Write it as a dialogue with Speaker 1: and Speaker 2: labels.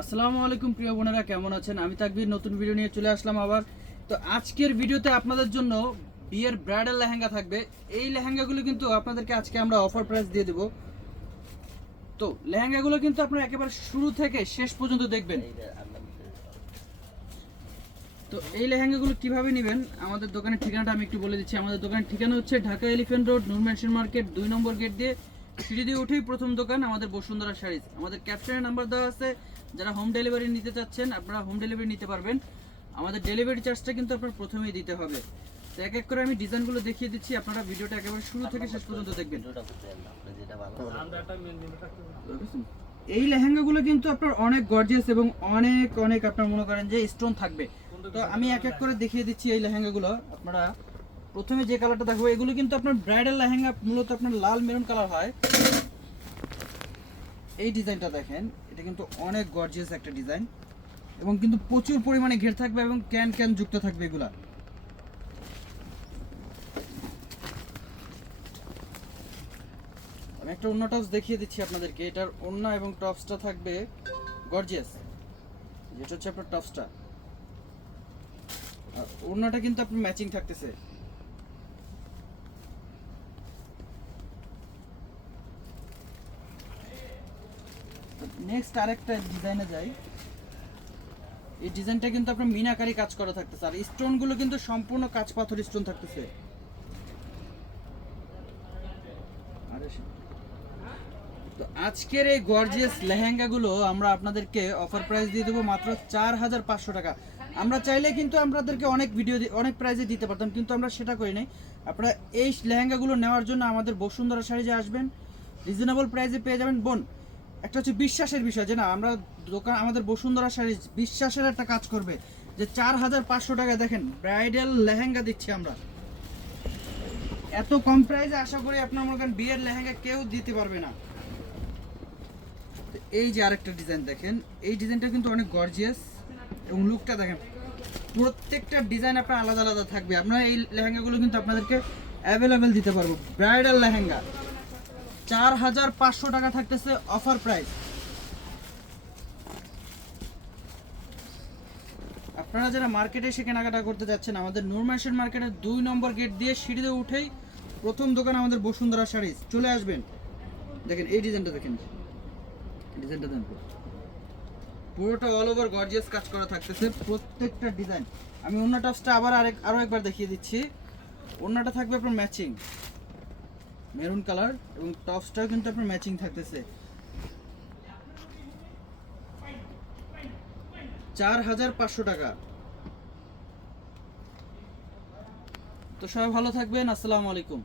Speaker 1: আসসালামু আলাইকুম, প্রিয় বোনেরা, কেমন আছেন? আমি তাকবির, নতুন ভিডিও নিয়ে চলে আসলাম আবার। তো আজকের ভিডিওতে আপনাদের জন্য বিয়ের ব্রাইডাল লেহেঙ্গা থাকবে। এই লেহেঙ্গাগুলো কিন্তু আপনাদেরকে আজকে আমরা অফার প্রাইস দিয়ে দেব। তো লেহেঙ্গাগুলো কিন্তু আপনারা একেবারে শুরু থেকে শেষ পর্যন্ত দেখবেন। তো এই লেহেঙ্গাগুলো কীভাবে নেবেন? আমাদের দোকানের ঠিকানাটা আমি একটু বলে দিচ্ছি। আমাদের দোকানের ঠিকানা হচ্ছে Dhaka elephant road Nur mansion market, দুই নম্বর গেট দিয়ে সিঁড়ি দিয়ে উঠেই প্রথম দোকান আমাদের বসুন্ধরা শাড়িজ। আমাদের ক্যাপশনের নাম্বার দেওয়া আছে, যারা হোম ডেলিভারি নিতে চাচ্ছেন, আপনারা হোম ডেলিভারি নিতে পারবেন। আমাদের ডেলিভারি চার্জটা কিন্তু আপনার প্রথমেই দিতে হবে। তো এক এক করে আমি ডিজাইনগুলো দেখিয়ে দিচ্ছি, আপনারা ভিডিওটা একেবারে শুরু থেকে শেষ পর্যন্ত দেখবেন। এই লেহেঙ্গাগুলো কিন্তু আপনার অনেক গর্জিয়াস এবং অনেক অনেক আপনার মনে করেন যে স্টোন থাকবে। তো আমি এক এক করে দেখিয়ে দিচ্ছি এই লেহেঙ্গাগুলো, আপনারা প্রথমে যে কালারটা দেখব, এগুলো কিন্তু আপনার ব্রাইডাল লেহেঙ্গা, মূলত আপনার লাল মেরুন কালার হয়। এই ডিজাইনটা দেখেন, এটা কিন্তু অনেক গর্জিয়াস একটা ডিজাইন এবং কিন্তু প্রচুর পরিমাণে ঘের থাকবে এবং ক্যান ক্যান যুক্ত থাকবে এগুলা। আমি একটা অন্য টপস দেখিয়ে দিচ্ছি আপনাদেরকে, এটার অন্য এবং টপসটা থাকবে গর্জিয়াস যেটা হচ্ছে আপনার টপসটা আর ওড়নাটা কিন্তু আপনার ম্যাচিং থাকতেছে। নেক্সট আরেকটা ডিজাইনে যাই। এই ডিজাইনটা কিন্তু আপনার মিনাকারি কাজ করা থাকতেছে। আর স্টোনগুলো কিন্তু সম্পূর্ণ কাঁচ পাথর স্টোন থাকতেছে। তো আজকের এই গর্জিয়াস লেহেঙ্গাগুলো আমরা আপনাদেরকে অফার প্রাইস দিয়ে দেবো মাত্র চার হাজার পাঁচশো টাকা। আমরা চাইলে কিন্তু আপনাদেরকে অনেক ভিডিও অনেক প্রাইজে দিতে পারতাম, কিন্তু আমরা সেটা করি নাই। আপনারা এই লেহেঙ্গাগুলো নেওয়ার জন্য আমাদের বসুন্ধরা শাড়ি যে আসবেন রিজনেবল প্রাইসে পেয়ে যাবেন। বোন একটা হচ্ছে বিশ্বাসের বিষয়, যে না, আমরা দোকান, আমাদের বসুন্ধরা শাড়ি বিশ্বাসের একটা কাজ করবে, যে চার হাজার পাঁচশো টাকা, দেখেন, ব্রাইডাল লেহেঙ্গা দিচ্ছি আমরা। এত কম প্রাইসে আশা করি আপনার মনে করেন বিয়ের লেহেঙ্গা কেউ দিতে পারবে না। এই যে আরেকটা ডিজাইন দেখেন, এই ডিজাইনটা কিন্তু অনেক গর্জিয়াস এবং লুকটা দেখেন, প্রত্যেকটা ডিজাইন আপনার আলাদা আলাদা থাকবে। আপনার এই লেহেঙ্গাগুলো কিন্তু আপনাদেরকে অ্যাভেলেবেল দিতে পারব, ব্রাইডাল লেহেঙ্গা। চার হাজার পাঁচশো টাকা থাকতেছে অফার প্রাইস আপনারা যারা মার্কেটে এসে কেনাকাটা করতে যাচ্ছেন, আমাদের নুরমার্শন মার্কেটের দুই নম্বর গেট দিয়ে সিঁড়িতে উঠেই প্রথম দোকান আমাদের বসুন্ধরা শাড়িজ। চলে আসবেন। দেখেন, এই ডিজাইনটা দেখেন। ডিজাইনটা দেন পুরোটা অল ওভার গর্জিয়াস কাজ করা থাকতেছে প্রত্যেকটা ডিজাইন আমি অন্য টপসটা আবার আরেক আরও একবার দেখিয়ে দিচ্ছি। অন্যটা থাকবে আপনার ম্যাচিং মেরুন কালার এবং টপসটাও কিন্তু আপনার ম্যাচিং থাকতেছে। চার হাজার পাঁচশো টাকা। তো সবাই ভালো থাকবেন, আসসালামু আলাইকুম।